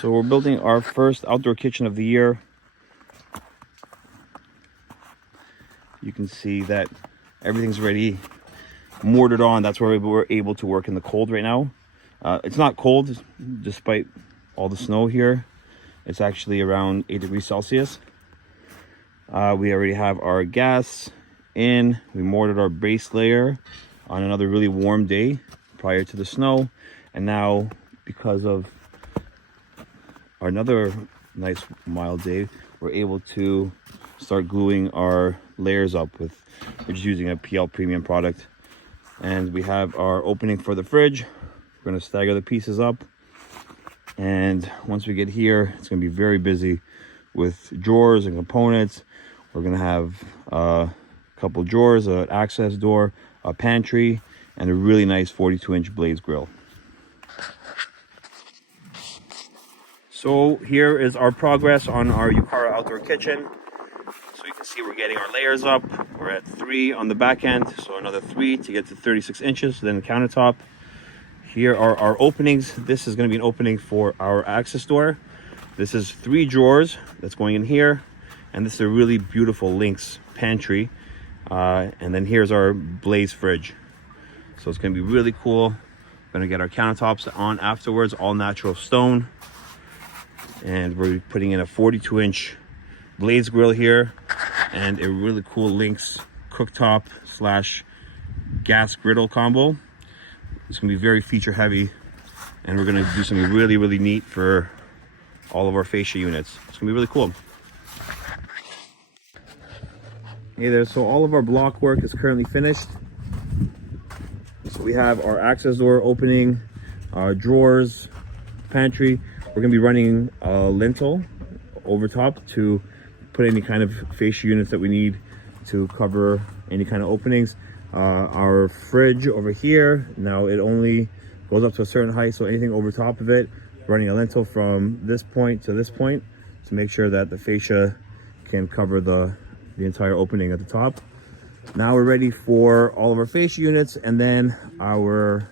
So we're building our first outdoor kitchen of the year. You can see that everything's ready, mortared on. That's where we're able to work in the cold right now. It's not cold despite all the snow here. It's actually around 8 degrees Celsius. We already have our gas in. We mortared our base layer on another really warm day prior to the snow. And now, because of another nice mild day, we're able to start gluing our layers up we're just using a PL premium product. And we have our opening for the fridge. We're going to stagger the pieces up, and once we get here, it's going to be very busy with drawers and components. We're going to have a couple drawers, an access door, a pantry, and a really nice 42-inch blaze grill. So here is our progress on our Yukara outdoor kitchen. So you can see we're getting our layers up. We're at 3 on the back end, so another 3 to get to 36 inches, then the countertop. Here are our openings. This is going to be an opening for our access door. This is 3 drawers that's going in here, and this is a really beautiful Lynx pantry. And then here's our blaze fridge. So it's going to be really cool. We're going to get our countertops on afterwards, all natural stone. And we're putting in a 42-inch blaze grill here and a really cool Lynx cooktop / gas griddle combo. It's gonna be very feature heavy, and we're gonna do something really, really neat for all of our fascia units. It's gonna be really cool. Hey there, so all of our block work is currently finished. So we have our access door opening, our drawers, pantry. We're gonna be running a lintel over top to put any kind of fascia units that we need to cover any kind of openings. Our fridge over here, now it only goes up to a certain height, so anything over top of it, running a lintel from this point to this point to make sure that the fascia can cover the entire opening at the top. Now we're ready for all of our fascia units and then our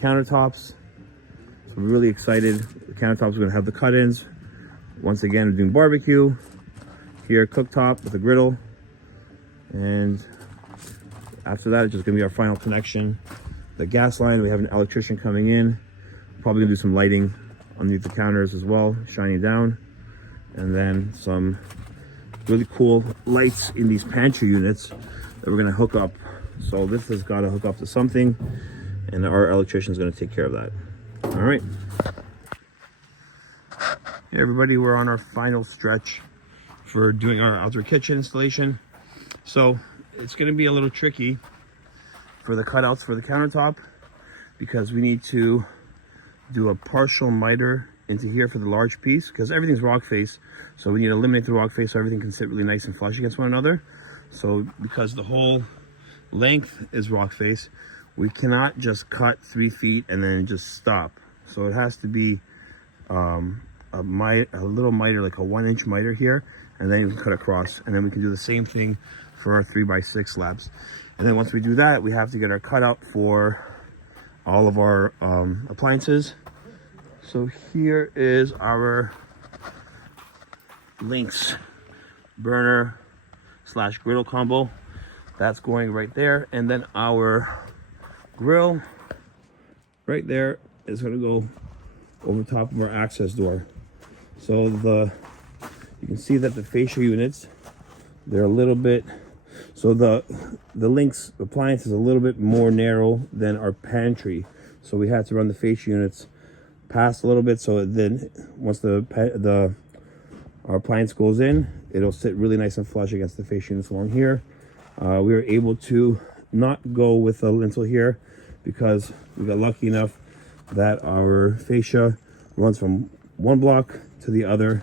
countertops. So we're really excited. The countertops are going to have the cut-ins. Once again, we're doing barbecue. Here, cooktop with a griddle. And after that, it's just going to be our final connection. The gas line, we have an electrician coming in. Probably going to do some lighting underneath the counters as well, shining down. And then some really cool lights in these pantry units that we're going to hook up. So this has got to hook up to something, and our electrician is going to take care of that. All right. Hey everybody, we're on our final stretch for doing our outdoor kitchen installation. So it's going to be a little tricky for the cutouts for the countertop because we need to do a partial miter into here for the large piece because everything's rock face. So we need to eliminate the rock face so everything can sit really nice and flush against one another. So because the whole length is rock face, we cannot just cut 3 feet and then just stop. So it has to be a little miter, like a 1-inch miter here, and then you can cut across, and then we can do the same thing for our 3x6 slabs. And then once we do that, we have to get our cutout for all of our appliances. So here is our Lynx burner / griddle combo. That's going right there, and then our grill right there is going to go over top of our access door. So you can see that the fascia units, they're a little bit, so the Lynx appliance is a little bit more narrow than our pantry. So we had to run the fascia units past a little bit, so then once our appliance goes in, it'll sit really nice and flush against the fascia units along here. We were able to not go with a lintel here because we got lucky enough that our fascia runs from one block to the other.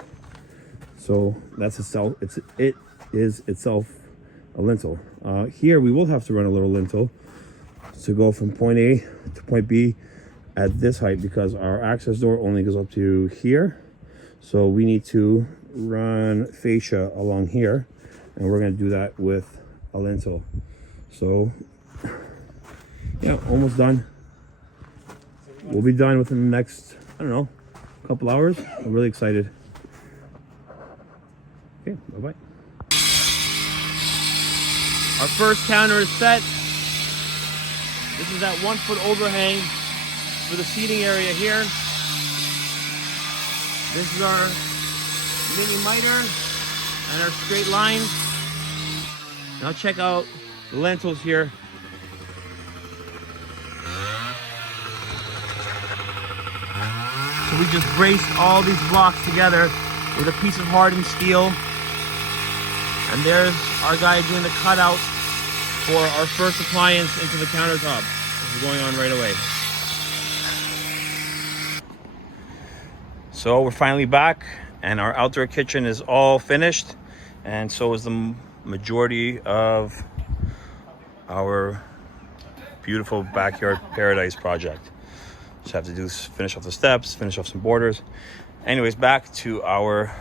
So that's it is itself a lintel. Here we will have to run a little lintel to go from point A to point B at this height because our access door only goes up to here. So we need to run fascia along here, and we're going to do that with a lintel. So yeah, almost done. We'll be done within the next, I don't know, couple hours. I'm really excited. Okay, bye-bye. Our first counter is set. This is that 1 foot overhang for the seating area here. This is our mini miter and our straight line. Now check out the lentils here. So we just braced all these blocks together with a piece of hardened steel. And there's our guy doing the cutout for our first appliance into the countertop. This is going on right away. So we're finally back and our outdoor kitchen is all finished, and so is the majority of our beautiful backyard paradise project. Just have to do is finish off the steps, finish off some borders. Anyways, back to our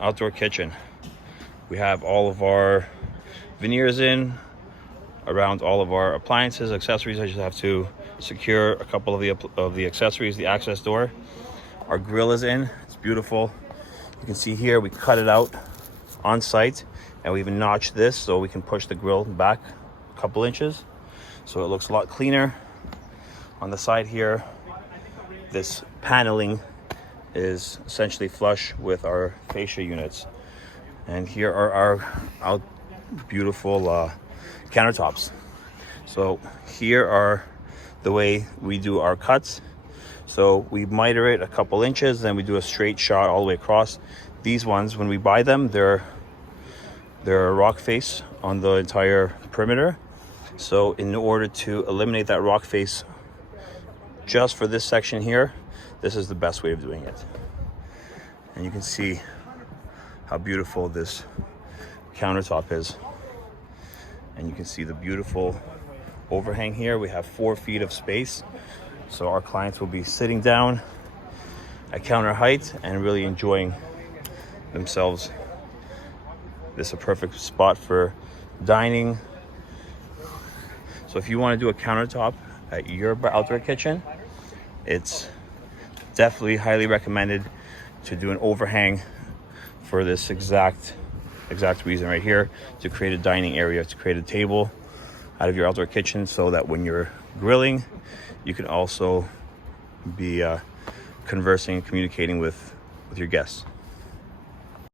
outdoor kitchen. We have all of our veneers in around all of our appliances, accessories. I just have to secure a couple of the accessories, the access door. Our grill is in, it's beautiful. You can see here we cut it out on site, and we even notched this so we can push the grill back a couple inches so it looks a lot cleaner. On the side here, this paneling is essentially flush with our fascia units. And here are our beautiful countertops. So here are the way we do our cuts. So we miter it a couple inches, then we do a straight shot all the way across. These ones, when we buy them, they're a rock face on the entire perimeter. So in order to eliminate that rock face just for this section here, this is the best way of doing it. And you can see how beautiful this countertop is. And you can see the beautiful overhang here. We have 4 feet of space. So our clients will be sitting down at counter height and really enjoying themselves. This is a perfect spot for dining. So if you want to do a countertop at your outdoor kitchen, it's definitely highly recommended to do an overhang for this exact reason right here, to create a dining area, to create a table out of your outdoor kitchen so that when you're grilling, you can also be conversing and communicating with your guests.